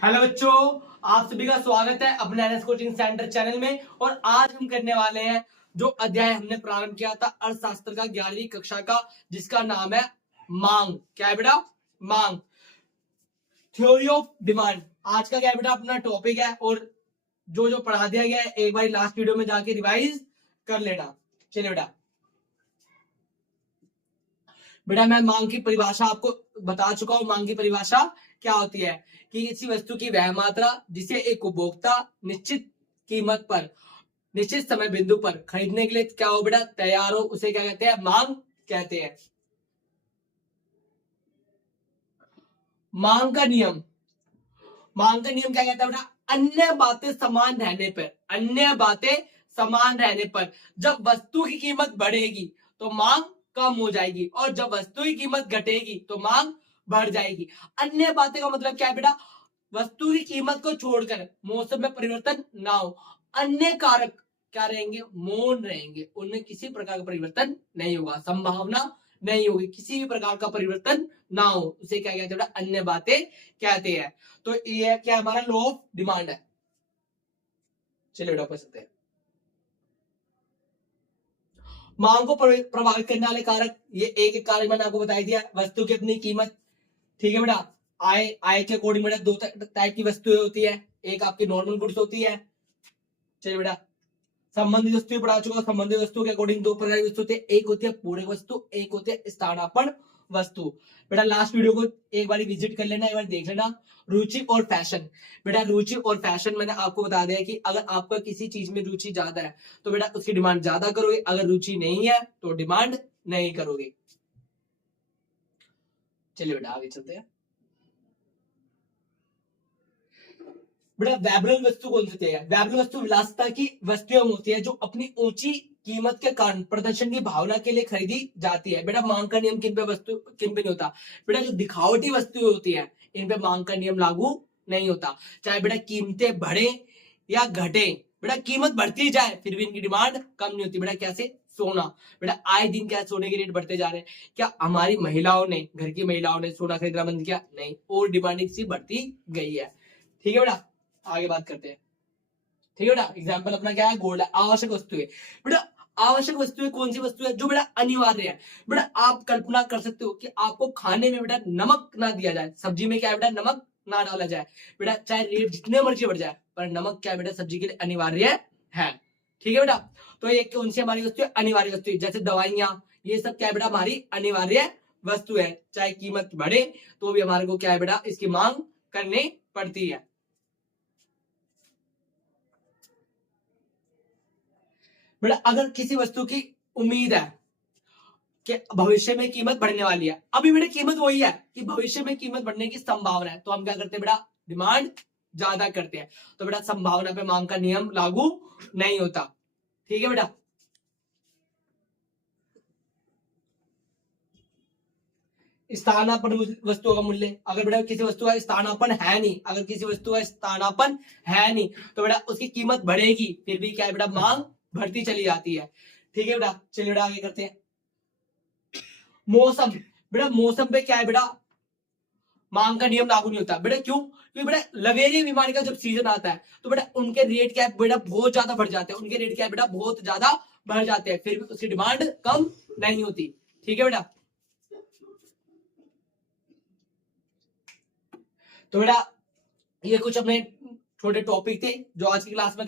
Hello बच्चों, आप सभी का स्वागत है अपने एनएस कोचिंग सेंटर चैनल में। और आज हम करने वाले हैं जो अध्याय हमने प्रारंभ किया था अर्थशास्त्र का 11वीं कक्षा का, जिसका नाम है मांग। क्या है बेटा? मांग, थ्योरी ऑफ डिमांड। आज का क्या है बेटा? अपना टॉपिक है। और जो जो पढ़ा दिया गया है एक बार लास्ट वीडियो में जाके रिवाइज कर लेना। चलिए बेटा, मैं मांग की परिभाषा आपको बता चुका हूं। मांग की परिभाषा क्या होती है कि किसी वस्तु की वह मात्रा जिसे एक उपभोक्ता निश्चित कीमत पर निश्चित समय बिंदु पर खरीदने के लिए क्या हो बेटा? तैयार हो, उसे क्या कहते हैं? मांग कहते हैं। मांग का नियम, मांग का नियम क्या कहता है बेटा? अन्य बातें समान रहने पर, अन्य बातें समान रहने पर जब वस्तु की कीमत बढ़ेगी तो मांग कम हो जाएगी, और जब वस्तु की कीमत घटेगी तो मांग बढ़ जाएगी। अन्य बातें का मतलब क्या है बेटा? वस्तु की कीमत को छोड़कर मौसम में परिवर्तन ना हो। अन्य कारक क्या रहेंगे? मौन रहेंगे, उनमें किसी प्रकार का परिवर्तन नहीं होगा, संभावना नहीं होगी, किसी भी प्रकार का परिवर्तन ना हो, उसे क्या कहते हैं? अन्य बातें कहते हैं। तो ये क्या हमारा लॉ ऑफ डिमांड है। चलिए बेटा, पढ़ सकते हैं। मांग को प्रभावित करने वाले कारक, ये एक एक कारक मैंने आपको बता दिया। वस्तु की अपनी कीमत, ठीक है बेटा। आय, आय के अकॉर्डिंग बेटा दो टाइप की वस्तुएं होती है। एक आपकी नॉर्मल गुड्स होती है। चलिए बेटा, संबंधित वस्तु पढ़ा चुका। संबंधित वस्तु के अकॉर्डिंग दो प्रकार की वस्तु होती है, एक होती है पूरक वस्तु, एक होती है स्थानापन्न वस्तु। बेटा लास्ट वीडियो को एक बार विजिट कर लेना, एक बार देख लेना। रुचि और फैशन, बेटा रुचि और फैशन मैंने आपको बता दिया कि अगर आपका किसी चीज में रुचि ज्यादा है तो बेटा उसकी डिमांड ज्यादा करोगे, अगर रुचि नहीं है तो डिमांड नहीं करोगे। चलिए बेटा आगे चलते हैं। बेटा वैभव वस्तु कौन सी है? वैभव वस्तु विलासिता की वस्तुएं होती है जो अपनी ऊंची कीमत के कारण प्रदर्शन की भावना के लिए खरीदी जाती है। बेटा मांग का नियम किन पे नहीं होता? बेटा जो दिखावटी वस्तुएं होती है इन पे मांग का नियम लागू नहीं होता। चाहे बेटा कीमतें बढ़े या घटे, बेटा कीमत बढ़ती जाए फिर भी इनकी डिमांड कम नहीं होती। बेटा कैसे? सोना, बेटा आए दिन क्या सोने के रेट बढ़ते जा रहे हैं। क्या हमारी महिलाओं ने, घर की महिलाओं ने सोना खरीदना बंद किया? नहीं, और डिमांड इसकी बढ़ती गई है। ठीक है बेटा, आगे बात करते हैं। ठीक है बेटा, एग्जाम्पल अपना क्या है? गोल्ड है। आवश्यक वस्तु है बेटा, आवश्यक वस्तु है कौन सी वस्तु है? जो बेटा अनिवार्य है। बेटा आप कल्पना कर सकते हो कि आपको खाने में बेटा नमक ना दिया जाए, सब्जी में क्या है बेटा? नमक ना डाला जाए। बेटा चाहे रेट जितने मर्जी बढ़ जाए पर नमक क्या है बेटा? सब्जी के लिए अनिवार्य है। ठीक है बेटा, तो ये कौन सी हमारी वस्तु है? अनिवार्य वस्तु है। जैसे दवाइयां, ये सब क्या है बेटा? हमारी अनिवार्य वस्तु है। चाहे कीमत बढ़े तो भी हमारे को क्या है बेटा? इसकी मांग करनी पड़ती है। बेटा अगर किसी वस्तु की उम्मीद है कि भविष्य में कीमत बढ़ने वाली है, अभी बेटा कीमत वही है कि भविष्य में कीमत बढ़ने की संभावना है, तो हम क्या करते हैं बेटा? डिमांड ज्यादा करते हैं। तो बेटा संभावना पे मांग का नियम लागू नहीं होता। ठीक है बेटा, स्थानापन्न वस्तुओं का मूल्य, अगर बेटा किसी वस्तु का स्थानापन्न है नहीं, अगर किसी वस्तु का स्थानापन्न है नहीं तो बेटा उसकी कीमत बढ़ेगी फिर भी क्या है बेटा? मांग बढ़ती चली जाती है। ठीक है बेटा, चलिए बेटा आगे करते हैं। मौसम, बेटा मौसम पे क्या है बेटा? मांग का नियम लागू नहीं होता। बेटा क्यों? क्योंकि बेटा लवेरिया बीमारी का जब सीजन आता है तो बेटा उनके रेट क्या है बेटा? बहुत ज्यादा बढ़ जाते हैं। उनके रेट क्या है बेटा? बहुत ज्यादा बढ़ जाते हैं, फिर भी उसकी डिमांड कम नहीं होती। ठीक है बेटा, तो बेटा ये कुछ अपने छोटे टॉपिक थे जो आज की क्लास में